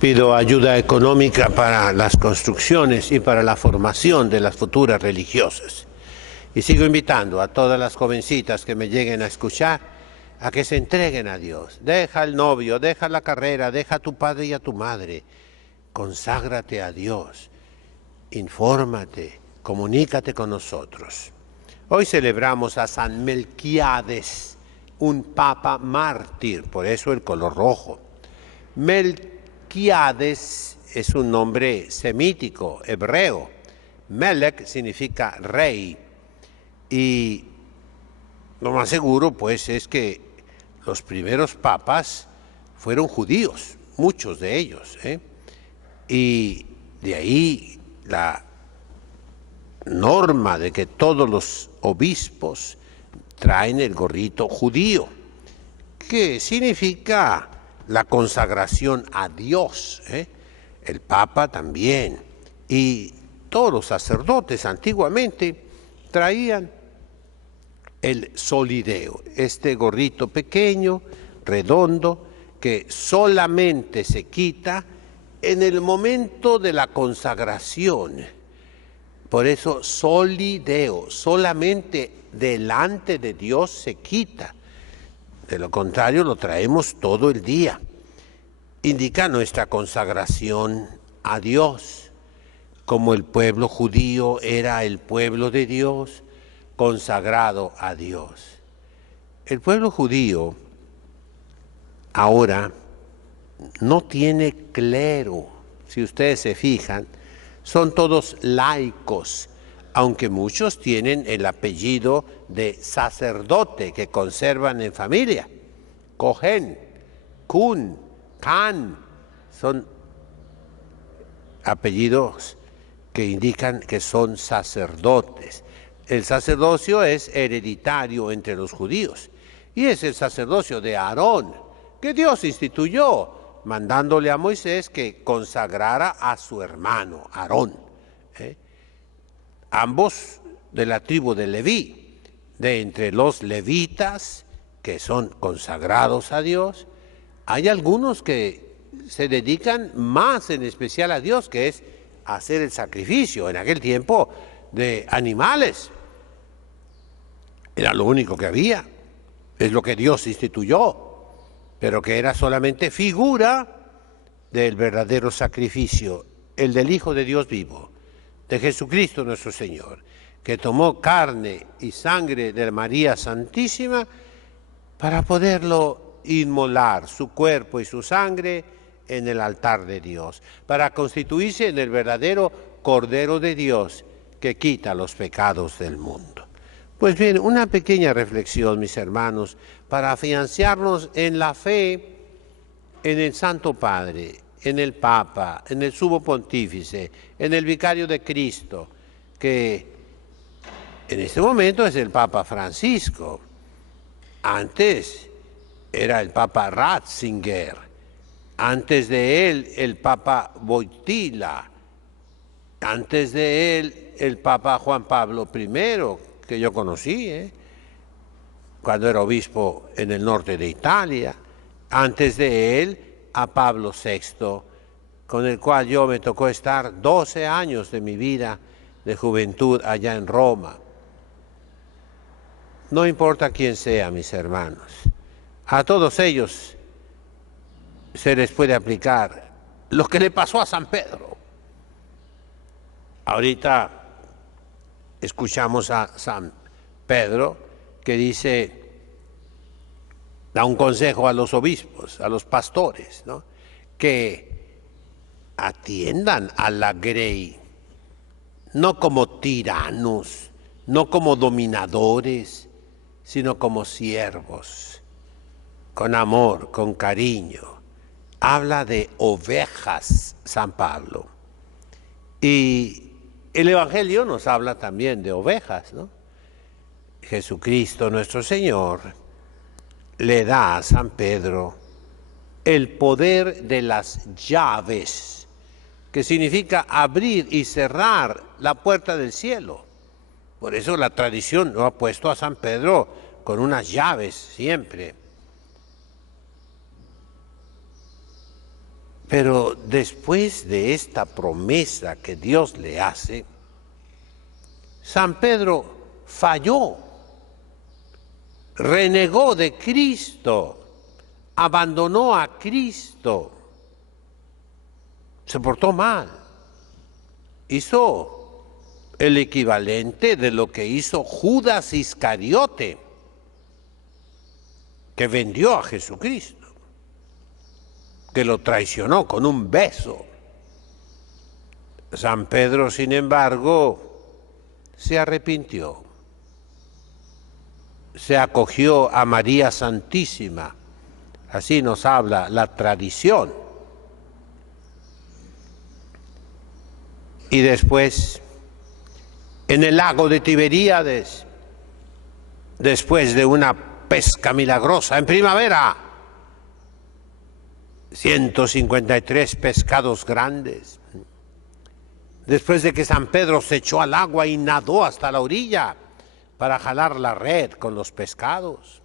Pido ayuda económica para las construcciones y para la formación de las futuras religiosas. Y sigo invitando a todas las jovencitas que me lleguen a escuchar a que se entreguen a Dios. Deja el novio, deja la carrera, deja a tu padre y a tu madre. Conságrate a Dios. Infórmate, comunícate con nosotros. Hoy celebramos a San Melquiades, un papa mártir, por eso el color rojo. Melquiades es un nombre semítico, hebreo. Melech significa rey. Y lo más seguro, pues, es que los primeros papas fueron judíos, muchos de ellos. Y de ahí la norma de que todos los obispos traen el gorrito judío, que significa la consagración a Dios. El Papa también. Y todos los sacerdotes antiguamente traían el solideo, este gorrito pequeño, redondo, que solamente se quita en el momento de la consagración. Por eso solideo, solamente delante de Dios se quita. De lo contrario, lo traemos todo el día. Indica nuestra consagración a Dios, como el pueblo judío era el pueblo de Dios, consagrado a Dios. El pueblo judío ahora no tiene clero. Si ustedes se fijan, son todos laicos, aunque muchos tienen el apellido de sacerdote que conservan en familia. Cohen, Kun, Khan, son apellidos que indican que son sacerdotes. El sacerdocio es hereditario entre los judíos y es el sacerdocio de Aarón, que Dios instituyó, mandándole a Moisés que consagrara a su hermano Aarón. Ambos de la tribu de Leví, de entre los levitas que son consagrados a Dios, hay algunos que se dedican más en especial a Dios, que es hacer el sacrificio en aquel tiempo de animales. Era lo único que había, es lo que Dios instituyó, pero que era solamente figura del verdadero sacrificio, el del Hijo de Dios vivo, de Jesucristo nuestro Señor, que tomó carne y sangre de María Santísima para poderlo inmolar, su cuerpo y su sangre, en el altar de Dios, para constituirse en el verdadero Cordero de Dios que quita los pecados del mundo. Pues bien, una pequeña reflexión, mis hermanos, para afianzarnos en la fe, en el Santo Padre, en el Papa, en el Sumo Pontífice, en el Vicario de Cristo, que en este momento es el Papa Francisco. Antes era el Papa Ratzinger, antes de él el Papa Wojtyla, antes de él el Papa Juan Pablo I, que yo conocí, cuando era obispo en el norte de Italia, antes de él a Pablo VI, con el cual yo me tocó estar 12 años de mi vida de juventud allá en Roma. No importa quién sea, mis hermanos, a todos ellos se les puede aplicar lo que le pasó a San Pedro. Ahorita escuchamos a San Pedro que dice, da un consejo a los obispos, a los pastores, ¿no?, que atiendan a la grey, no como tiranos, no como dominadores, sino como siervos, con amor, con cariño. Habla de ovejas, San Pablo. Y el Evangelio nos habla también de ovejas, ¿no? Jesucristo nuestro Señor le da a San Pedro el poder de las llaves, que significa abrir y cerrar la puerta del cielo. Por eso la tradición lo ha puesto a San Pedro con unas llaves siempre. Pero después de esta promesa que Dios le hace, San Pedro falló, renegó de Cristo, abandonó a Cristo, se portó mal, hizo el equivalente de lo que hizo Judas Iscariote, que vendió a Jesucristo, que lo traicionó con un beso. San Pedro, sin embargo, se arrepintió, se acogió a María Santísima, así nos habla la tradición. Y después, en el lago de Tiberíades, después de una pesca milagrosa en primavera, 153 pescados grandes. Después de que San Pedro se echó al agua y nadó hasta la orilla para jalar la red con los pescados.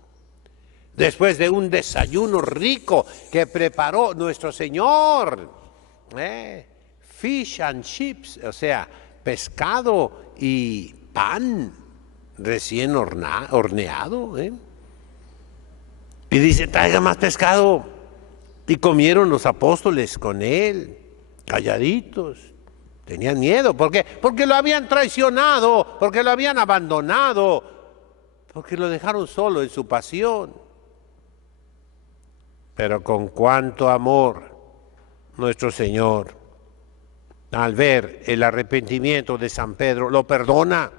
Después de un desayuno rico que preparó nuestro Señor, fish and chips, o sea, pescado y pan recién horneado. Y dice, traiga más pescado. Y comieron los apóstoles con él, calladitos. Tenían miedo. ¿Por qué? Porque lo habían traicionado, porque lo habían abandonado, porque lo dejaron solo en su pasión. Pero con cuánto amor nuestro Señor, al ver el arrepentimiento de San Pedro, lo perdona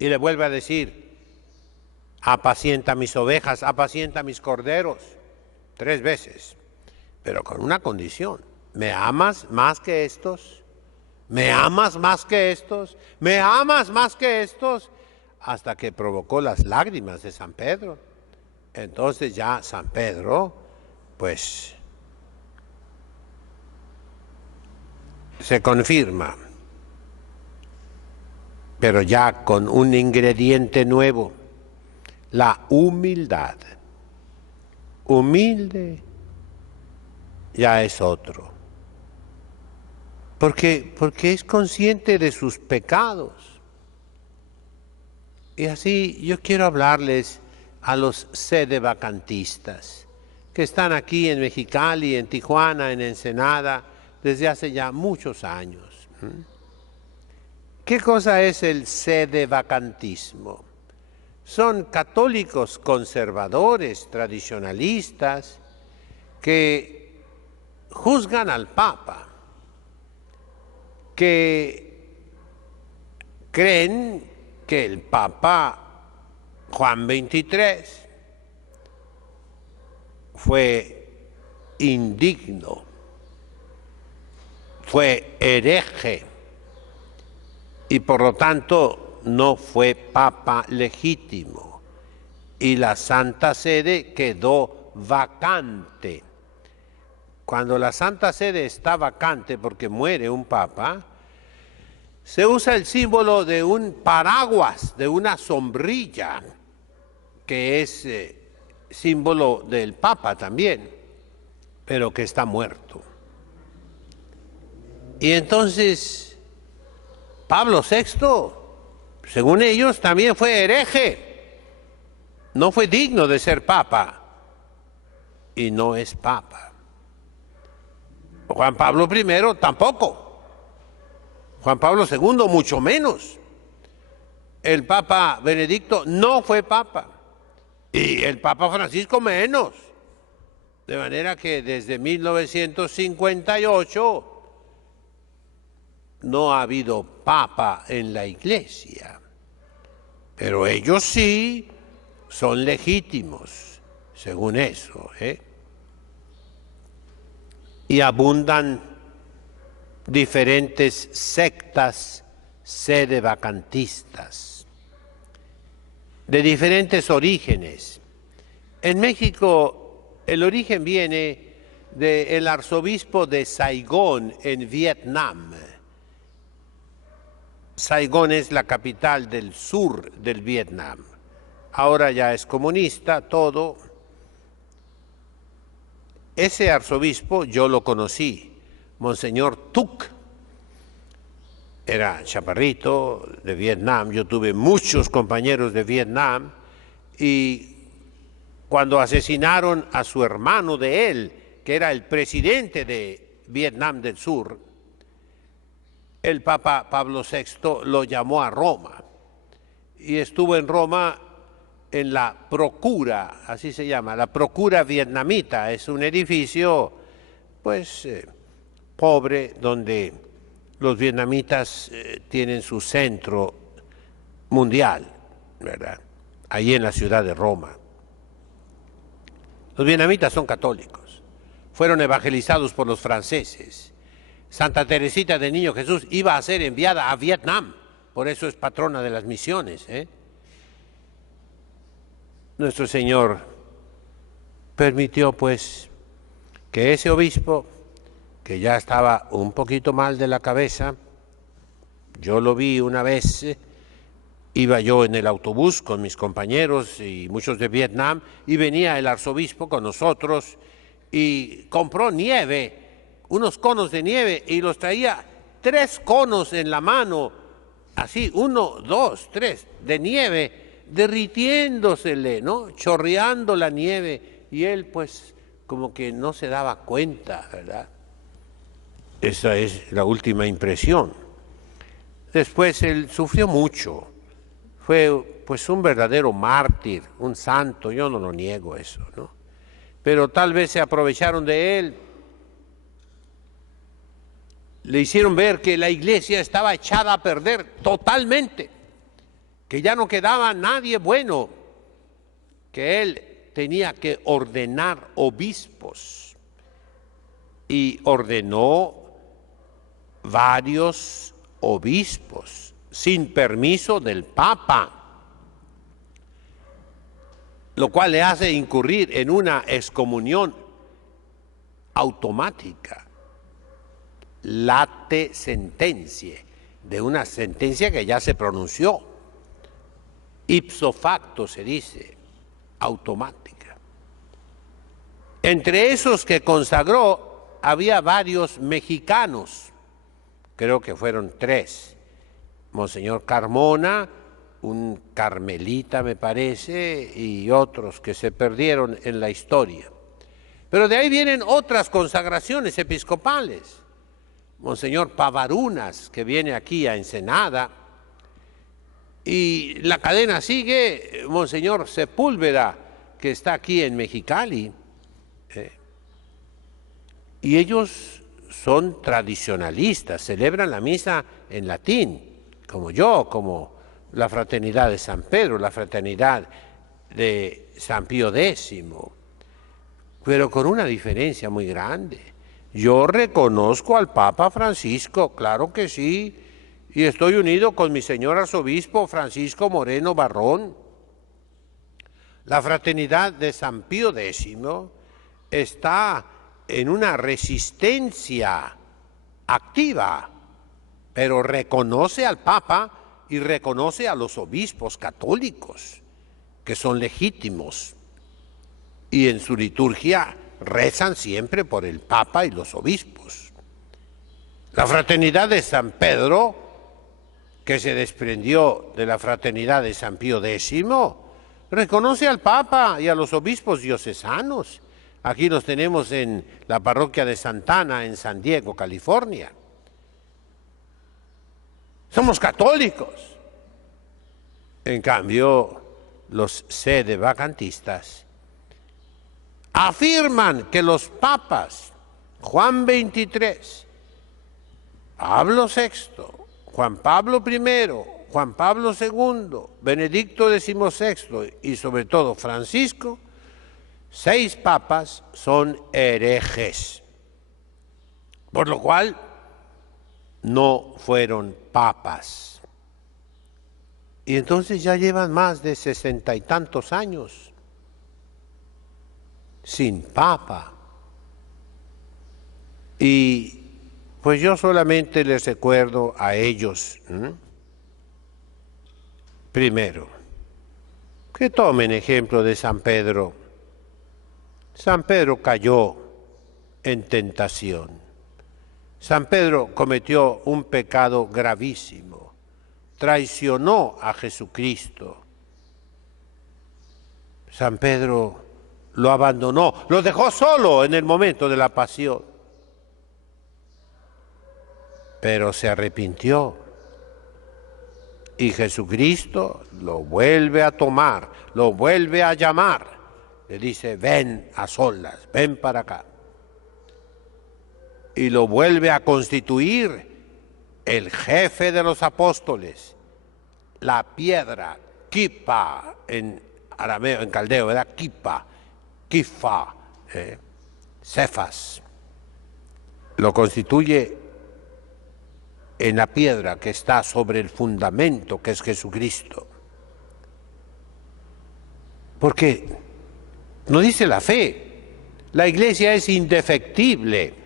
y le vuelve a decir, apacienta mis ovejas, apacienta mis corderos, 3 veces, pero con una condición. ¿Me amas más que estos? ¿Me amas más que estos? ¿Me amas más que estos? Hasta que provocó las lágrimas de San Pedro. Entonces ya San Pedro, pues, se confirma, pero ya con un ingrediente nuevo, la humildad. Humilde ya es otro. Porque es consciente de sus pecados. Y así yo quiero hablarles a los sedevacantistas que están aquí en Mexicali, en Tijuana, en Ensenada, desde hace ya muchos años. ¿Qué cosa es el sedevacantismo? Son católicos conservadores, tradicionalistas, que juzgan al Papa, que creen que el Papa Juan XXIII fue indigno, fue hereje y por lo tanto no fue Papa legítimo y la Santa Sede quedó vacante. Cuando la Santa Sede está vacante porque muere un Papa, se usa el símbolo de un paraguas, de una sombrilla, que es símbolo del Papa también, pero que está muerto. Y entonces, Pablo VI, según ellos, también fue hereje, no fue digno de ser Papa, y no es Papa. Juan Pablo I tampoco. Juan Pablo II mucho menos. El Papa Benedicto no fue Papa. Y el Papa Francisco menos. De manera que desde 1958 no ha habido Papa en la Iglesia. Pero ellos sí son legítimos, según eso, Y abundan diferentes sectas sedevacantistas de diferentes orígenes. En México el origen viene del arzobispo de Saigón en Vietnam. Saigón es la capital del sur del Vietnam. Ahora ya es comunista todo. ese arzobispo yo lo conocí, Monseñor Tuc. Era chaparrito de Vietnam, yo tuve muchos compañeros de Vietnam y cuando asesinaron a su hermano de él, que era el presidente de Vietnam del Sur, el Papa Pablo VI lo llamó a Roma y estuvo en Roma en la Procura, así se llama, la Procura vietnamita. Es un edificio, pues, pobre, donde los vietnamitas tienen su centro mundial, ¿verdad? Ahí en la ciudad de Roma. Los vietnamitas son católicos, fueron evangelizados por los franceses. Santa Teresita del Niño Jesús iba a ser enviada a Vietnam, por eso es patrona de las misiones. Nuestro Señor permitió, pues, que ese obispo, que ya estaba un poquito mal de la cabeza, yo lo vi una vez, iba yo en el autobús con mis compañeros y muchos de Vietnam, y venía el arzobispo con nosotros y compró nieve, unos conos de nieve, y los traía 3 conos en la mano, así, 1, 2, 3, de nieve, derritiéndosele, ¿no? Chorreando la nieve, y él pues como que no se daba cuenta, ¿verdad? Esa es la última impresión. Después él sufrió mucho, fue pues un verdadero mártir, un santo, yo no lo niego eso, ¿no? Pero tal vez se aprovecharon de él, le hicieron ver que la iglesia estaba echada a perder totalmente, que ya no quedaba nadie bueno, que él tenía que ordenar obispos y ordenó varios obispos sin permiso del Papa, lo cual le hace incurrir en una excomunión automática, late sentencia, de una sentencia que ya se pronunció, ipso facto se dice, automática. Entre esos que consagró había varios mexicanos, creo que fueron 3, Monseñor Carmona, un carmelita me parece, y otros que se perdieron en la historia. Pero de ahí vienen otras consagraciones episcopales. Monseñor Pavarunas, que viene aquí a Ensenada, y la cadena sigue, Monseñor Sepúlveda, que está aquí en Mexicali, y ellos son tradicionalistas, celebran la misa en latín, como yo, como la Fraternidad de San Pedro, la Fraternidad de San Pío X, pero con una diferencia muy grande. Yo reconozco al Papa Francisco, claro que sí, y estoy unido con mi señor arzobispo Francisco Moreno Barrón. La Fraternidad de San Pío X está en una resistencia activa, pero reconoce al Papa y reconoce a los obispos católicos, que son legítimos, y en su liturgia rezan siempre por el Papa y los obispos. La Fraternidad de San Pedro, que se desprendió de la Fraternidad de San Pío X, reconoce al Papa y a los obispos diocesanos. Aquí los tenemos en la parroquia de Santana, en San Diego, California. Somos católicos. En cambio, los sedevacantistas afirman que los papas, Juan XXIII, Pablo VI, Juan Pablo I, Juan Pablo II, Benedicto XVI y sobre todo Francisco, 6 papas son herejes, por lo cual no fueron papas. Y entonces ya llevan más de 60 y tantos años sin papa. Y pues yo solamente les recuerdo a ellos, primero, que tomen ejemplo de San Pedro. San Pedro cayó en tentación. San Pedro cometió un pecado gravísimo, traicionó a Jesucristo. San Pedro lo abandonó, lo dejó solo en el momento de la pasión, pero se arrepintió. Y Jesucristo lo vuelve a tomar, lo vuelve a llamar. Le dice, ven a solas, ven para acá. Y lo vuelve a constituir el jefe de los apóstoles. La piedra, kipa, en arameo, en caldeo, ¿verdad? Kipa, kifa, cefas. Lo constituye en la piedra que está sobre el fundamento, que es Jesucristo. Porque no dice la fe, la iglesia es indefectible.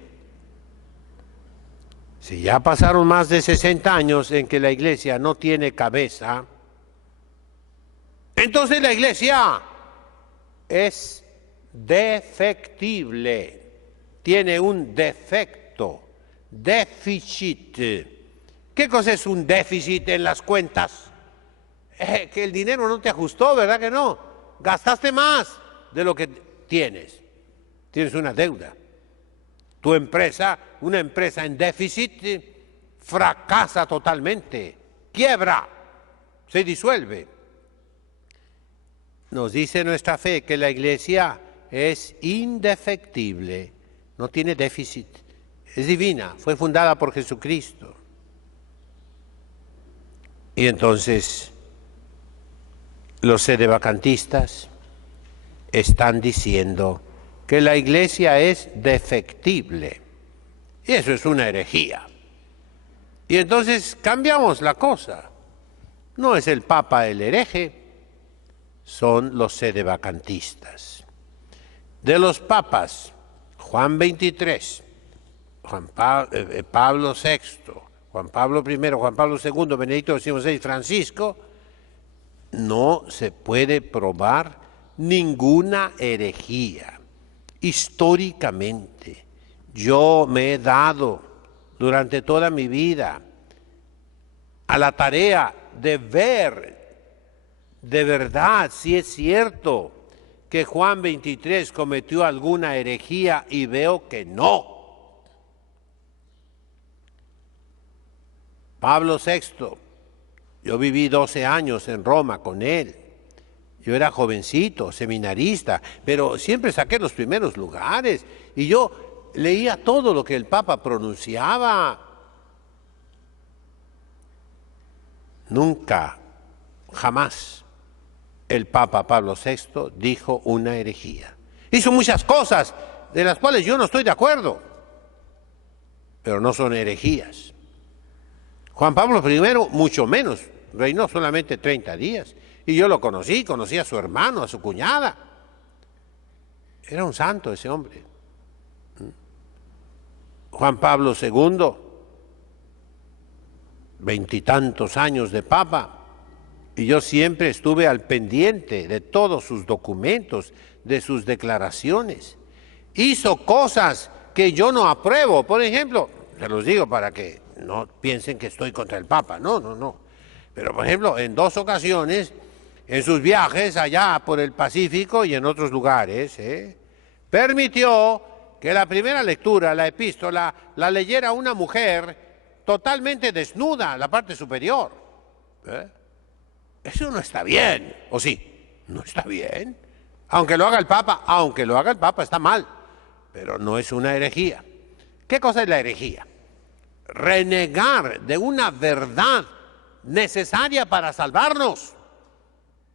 Si ya pasaron más de 60 años en que la iglesia no tiene cabeza, entonces la iglesia es defectible, tiene un defecto, déficit. ¿Qué cosa es un déficit en las cuentas? Que el dinero no te ajustó, ¿verdad que no? Gastaste más de lo que tienes. Tienes una deuda. Tu empresa, una empresa en déficit, fracasa totalmente, quiebra, se disuelve. Nos dice nuestra fe que la iglesia es indefectible, no tiene déficit, es divina, fue fundada por Jesucristo. Y entonces los sedevacantistas están diciendo que la iglesia es defectible. Y eso es una herejía. Y entonces cambiamos la cosa. No es el Papa el hereje, son los sedevacantistas. De los papas, Juan XXIII, Pablo VI, Juan Pablo I, Juan Pablo II, Benedicto XVI, Francisco, no se puede probar ninguna herejía. Históricamente, yo me he dado durante toda mi vida a la tarea de ver de verdad si es cierto que Juan XXIII cometió alguna herejía y veo que no. Pablo VI, yo viví 12 años en Roma con él. Yo era jovencito, seminarista, pero siempre saqué los primeros lugares y yo leía todo lo que el Papa pronunciaba. Nunca, jamás, el Papa Pablo VI dijo una herejía. Hizo muchas cosas de las cuales yo no estoy de acuerdo, pero no son herejías. Juan Pablo I, mucho menos, reinó solamente 30 días. Y yo lo conocí a su hermano, a su cuñada. Era un santo ese hombre. Juan Pablo II, 20 y tantos años de papa, y yo siempre estuve al pendiente de todos sus documentos, de sus declaraciones. Hizo cosas que yo no apruebo. Por ejemplo, se los digo para que no piensen que estoy contra el Papa, no. Pero, por ejemplo, en 2 ocasiones, en sus viajes allá por el Pacífico y en otros lugares, permitió que la primera lectura, la epístola, la leyera una mujer totalmente desnuda, la parte superior. Eso no está bien, ¿o sí? No está bien. Aunque lo haga el Papa, está mal, pero no es una herejía. ¿Qué cosa es la herejía? Renegar de una verdad necesaria para salvarnos.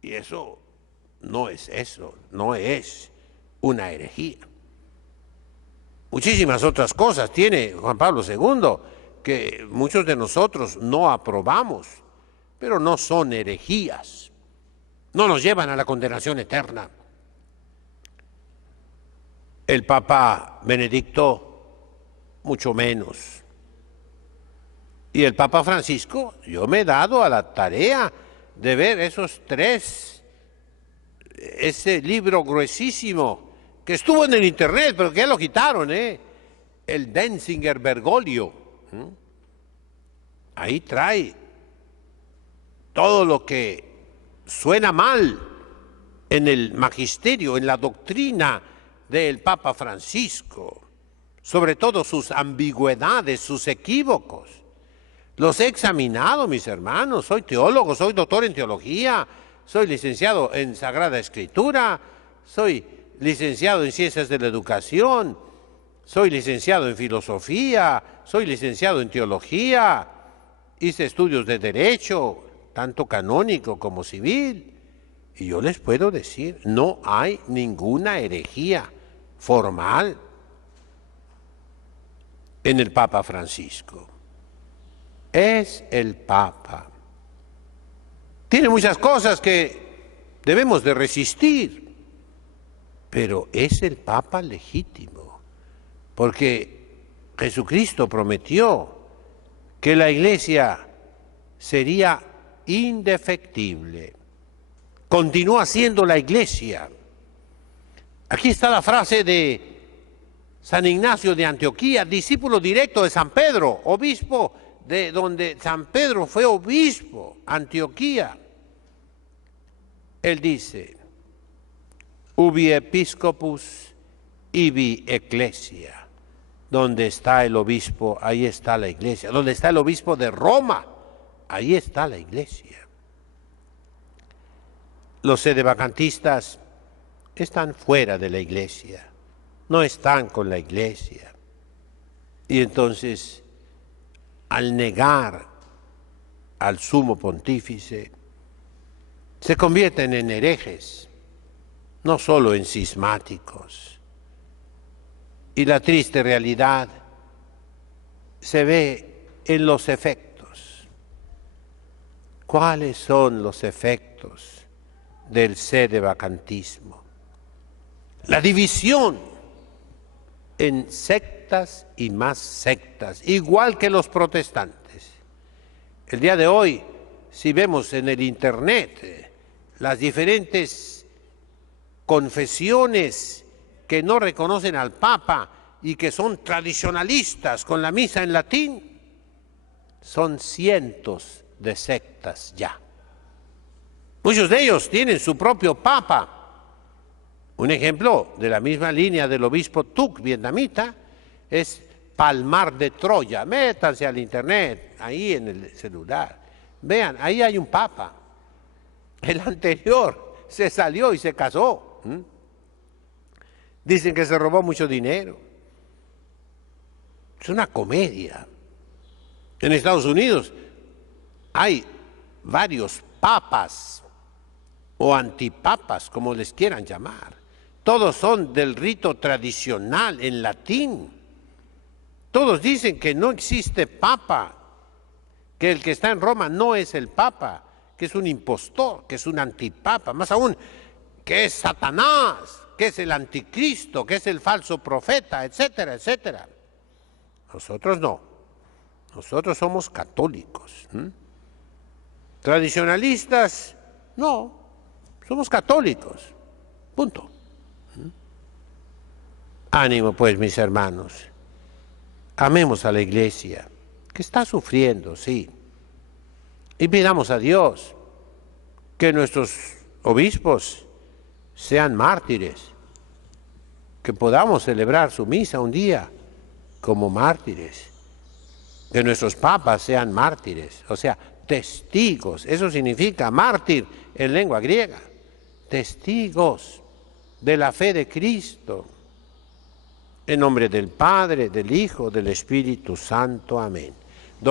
Y eso no es una herejía. Muchísimas otras cosas tiene Juan Pablo II que muchos de nosotros no aprobamos, pero no son herejías. No nos llevan a la condenación eterna. El Papa Benedicto, mucho menos. Y el Papa Francisco, yo me he dado a la tarea de ver esos 3, ese libro gruesísimo que estuvo en el internet, pero que ya lo quitaron, el Denzinger Bergoglio. Ahí trae todo lo que suena mal en el magisterio, en la doctrina del Papa Francisco, sobre todo sus ambigüedades, sus equívocos. Los he examinado, mis hermanos. Soy teólogo, soy doctor en teología, soy licenciado en Sagrada Escritura, soy licenciado en Ciencias de la Educación, soy licenciado en Filosofía, soy licenciado en Teología, hice estudios de Derecho, tanto canónico como civil. Y yo les puedo decir, no hay ninguna herejía formal en el Papa Francisco. Es el Papa. Tiene muchas cosas que debemos de resistir, pero es el Papa legítimo, porque Jesucristo prometió que la Iglesia sería indefectible. Continúa siendo la Iglesia. Aquí está la frase de San Ignacio de Antioquía, discípulo directo de San Pedro, obispo de donde San Pedro fue obispo, Antioquía. Él dice, ubi episcopus, ibi ecclesia. Donde está el obispo, ahí está la iglesia. Donde está el obispo de Roma, ahí está la iglesia. Los sedevacantistas están fuera de la iglesia, no están con la iglesia. Y entonces, al negar al sumo pontífice, se convierten en herejes, no solo en cismáticos. Y la triste realidad se ve en los efectos. ¿Cuáles son los efectos del sedevacantismo? La división en sectas y más sectas, igual que los protestantes. El día de hoy, si vemos en el internet las diferentes confesiones que no reconocen al Papa y que son tradicionalistas con la misa en latín, son cientos de sectas ya. Muchos de ellos tienen su propio Papa. Un ejemplo de la misma línea del obispo Tuc, vietnamita, es Palmar de Troya. Métanse al internet, ahí en el celular. Vean, ahí hay un papa. El anterior se salió y se casó. Dicen que se robó mucho dinero. Es una comedia. En Estados Unidos hay varios papas o antipapas, como les quieran llamar. Todos son del rito tradicional en latín. Todos dicen que no existe papa, que el que está en Roma no es el papa, que es un impostor, que es un antipapa, más aún, que es Satanás, que es el anticristo, que es el falso profeta, etcétera, etcétera. Nosotros no. Nosotros somos católicos. Tradicionalistas, no. Somos católicos. Punto. Ánimo, pues, mis hermanos. Amemos a la iglesia, que está sufriendo, sí. Y pidamos a Dios que nuestros obispos sean mártires, que podamos celebrar su misa un día como mártires, que nuestros papas sean mártires, o sea, testigos. Eso significa mártir en lengua griega, testigos de la fe de Cristo. En nombre del Padre, del Hijo, del Espíritu Santo. Amén.